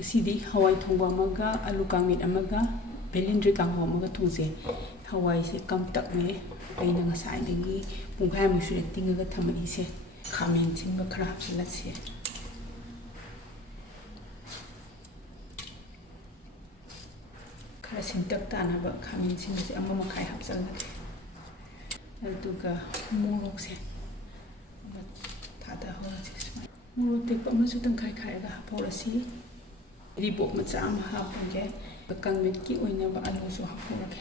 ꯉꯁꯤꯗꯤ ꯍꯋꯥꯏ ꯊꯣꯡꯕ ꯑꯃꯒ ꯑꯂꯨ ꯀꯥꯡꯃꯦꯠ ꯑꯃꯒ ꯕꯦꯂꯦꯟꯗ꯭ꯔꯤ ꯀꯥꯡꯍꯧ ꯑꯃꯒ ꯊꯣꯡꯖꯩ ꯍꯋꯥꯏꯁꯦ ꯀꯝꯇꯛꯅꯦ ꯑꯩꯅ ꯉꯁꯥꯏꯗꯒꯤ ꯄꯨꯡꯈꯥꯏꯃꯨꯛ ꯁꯨꯔꯦ ꯇꯤꯡꯉꯒ ꯊꯝꯃꯛꯏꯁꯦ ꯈꯥꯃꯦꯟꯁꯤꯡꯒ ꯈꯔ ꯍꯥꯞꯆꯤꯜꯂꯁꯤ ꯈꯔ ꯁꯤꯟꯇꯛ ꯇꯥꯅꯕ ꯈꯥꯃꯦꯟꯁꯤꯡꯁꯦ 1.5 ꯍꯥꯞꯆꯜꯂꯒꯦ ꯑꯗꯨꯒ ꯃꯣꯔꯣꯛꯁꯦ ꯊꯥꯗꯍꯧꯔꯁꯤ ꯁꯨꯃꯥꯏꯅ ꯃꯣꯔꯣꯛ ꯇꯦꯛꯄ ꯑꯃꯁꯨ ꯇꯪꯈꯥꯏ ꯈꯥꯏꯔꯒ ꯍꯥꯞꯍꯧꯔꯁꯤ ꯔꯤꯕꯣꯛ ꯃꯆꯥ ꯑꯃ ꯍꯥꯞꯄꯒꯦ ꯀꯥꯡꯃꯦꯠꯀꯤ ꯑꯣꯏꯅꯕ ꯑꯂꯨꯁꯨ ꯍꯥꯞꯍꯧꯔꯒꯦ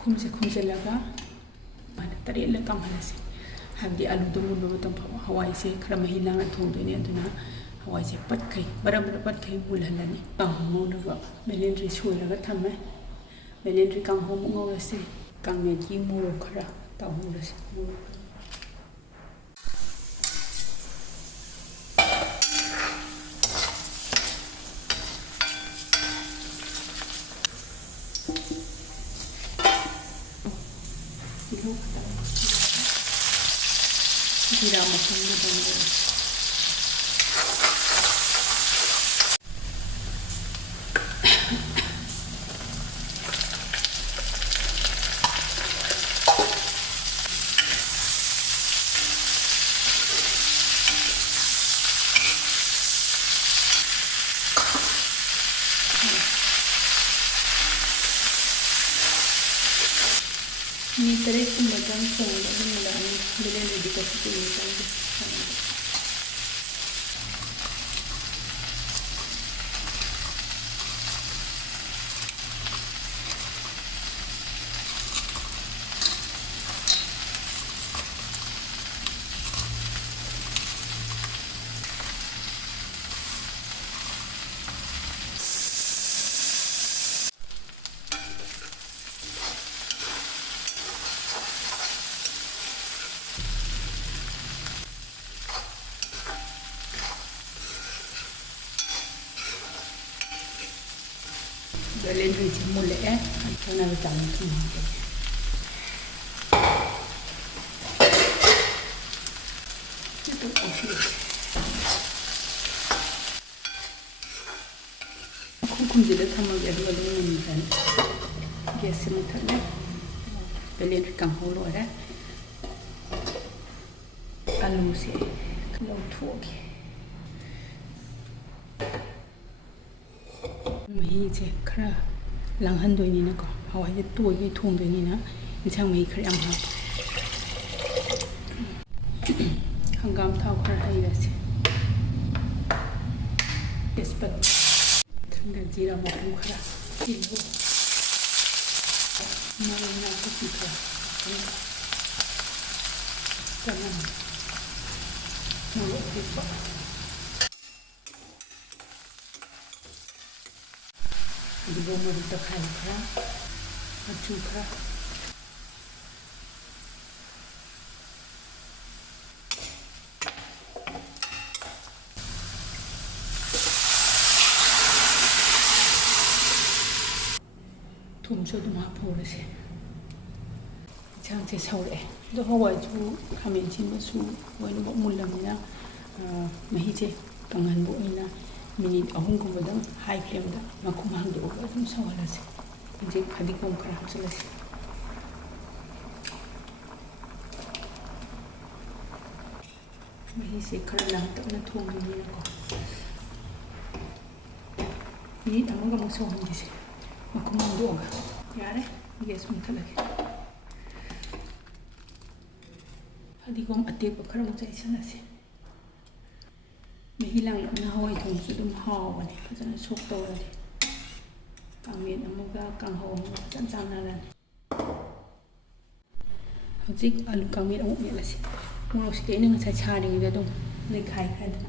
ꯈꯨꯝꯁꯦ ꯈꯨꯝꯖꯤꯜꯂꯒ ꯃꯥꯅ ꯇꯔꯦꯠꯂ ꯀꯥꯝꯍꯜꯂꯁꯤ ꯍꯥꯏꯕꯗꯤ ꯑꯂꯨꯗꯣ ꯃꯨꯟꯕ ꯃꯇꯝ ꯐꯥꯎꯕ ꯍꯋꯥꯏꯁꯦ ꯈꯔ ꯃꯍꯤ ꯂꯥꯡꯅ ꯊꯣꯡꯗꯣꯏꯅꯦ ꯑꯗꯨꯅ ꯍꯋꯥꯏꯁꯦ ꯄꯠꯈꯩ ꯕꯔ ꯄꯠꯈꯩ ꯃꯨꯜꯍꯜꯂꯅꯤ ꯀꯥꯡꯍꯧ ꯉꯧꯅꯕ ꯕꯦꯂꯦꯟꯗ꯭ꯔꯤ ꯁꯣꯏꯔꯒ ꯊꯝꯃꯦ ꯕꯦꯂꯦꯟꯗ꯭ꯔꯤ ꯀꯥꯡꯍꯧ ꯑꯃꯨꯛ ꯉꯧꯔꯁꯤ ꯀꯥꯡꯃꯦꯠꯀꯤ ꯃꯣꯔꯣꯛ ꯈꯔ ꯇꯧꯍꯧꯔꯁꯤ Tidak makan betul. Ini tadi pembagian fungsi dan bila dedikasi ini Belendri simule karena vitamin semua. Itu kopi. Kukum jadi sama jadi balung ini kan. Gas semuanya. Belendri kanghou loh ya. Alu sih kalau tuak. ꯃꯍꯤꯁꯦ ꯈꯔ ꯂꯥꯡꯍꯟꯗꯣꯏꯅꯤꯅꯀꯣ ꯍꯋꯥꯏꯁꯦ ꯇꯣꯏꯒꯩ ꯊꯣꯡꯗꯣꯏꯅꯤꯅ ꯏꯟꯁꯥꯡ ꯃꯍꯤ ꯈꯔ ꯌꯥꯝ ꯍꯥꯞꯄ ꯍꯪꯒꯥꯝ ꯊꯥꯎ ꯈꯔ ꯍꯩꯔꯁꯤ ꯇꯦꯖꯄꯠ ꯊꯪꯗ ꯖꯤꯔꯥ ꯃꯀꯨ ꯈꯔ ꯇꯤꯜꯍꯧ ꯃꯔꯣꯏ ꯅꯥꯀꯨꯞꯄꯤ ꯈꯔ ꯆꯅꯝ ꯃꯣꯔꯣꯛ ꯑꯇꯦꯛꯄ Dibawa merita khara, maju khara. Thum so dum hapore se. Chang se saure. Do hawai chu khamen chin su wai no mulamina mahi che kangan bo ina minute ahum gumada high flame da makum hangdo adum sawalase je khadi kom khara hapsalase mahi se khara lang tak na thong ni na ko ni amaga mo so handi se makum hangdo ga yare gas mun thalake khadi kom ate pa khara mo chai sanase Mahi lang na hawai thong su dum haw ani fazana sok tawrani kangmet amaga kanghou amaga chanchana hojik alu kangmet amuk melasi morok si ina ngasai chari da dum nei khai khai da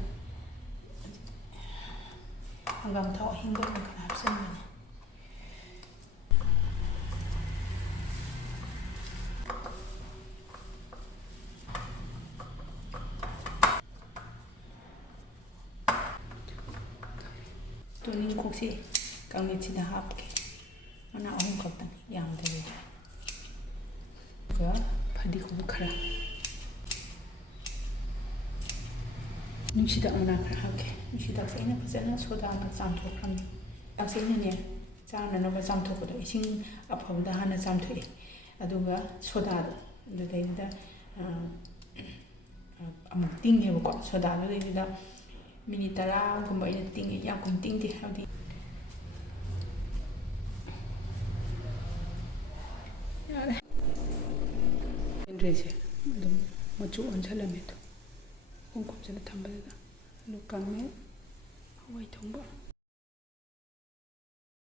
hangam thau hingga kan hapsan mani Tuning koksi kangmet sida hapke mana ahum khatan yam de ga phadi ko khara ꯅꯨꯡꯁꯤꯗꯥꯛ ꯃꯅꯥ ꯈꯔ ꯍꯥꯞꯀꯦ ꯅꯨꯡꯁꯤꯗꯥꯛꯁꯦ ꯑꯩꯅ ꯐꯖꯅ ꯁꯣꯗꯥ ꯑꯃ ꯆꯥꯝꯊꯣꯛꯈ꯭ꯔꯕꯅꯤ ꯗꯥꯛꯁꯦ ꯑꯩꯅꯅꯦ ꯆꯥꯅꯅꯕ ꯆꯥꯝꯊꯣꯛꯄꯗꯣ ꯏꯁꯤꯡ ꯑꯐꯕꯗ ꯍꯥꯟꯅ ꯆꯥꯝꯊꯣꯛꯏ ꯑꯗꯨꯒ ꯁꯣꯗꯥꯗꯣ ꯑꯗꯨꯗꯩꯗꯨꯗ ꯑꯃꯨꯛ ꯇꯤꯡꯉꯦꯕꯀꯣ ꯁꯣꯗꯥꯗꯨꯗꯩꯗꯨꯗ ꯃꯤꯅꯤꯠ 10ꯒꯨꯝꯕ ꯑꯩꯅ ꯇꯤꯡꯉꯦ ꯌꯥꯝ ꯀꯨꯏꯅ ꯇꯤꯡꯗꯦ ꯍꯥꯏꯕꯗꯤ ꯌꯥꯔꯦ ꯁꯦ ꯑꯗꯨꯝ ꯃꯆꯨ ꯑꯣꯟꯁꯜꯂꯝꯃꯦ ꯑꯗꯣ ꯈꯣꯝꯖꯤꯜꯂ ꯊꯝꯕꯗꯨꯗ ꯑꯂꯨ ꯀꯪꯃꯦꯠ ꯍꯋꯥꯏ ꯊꯣꯡꯕ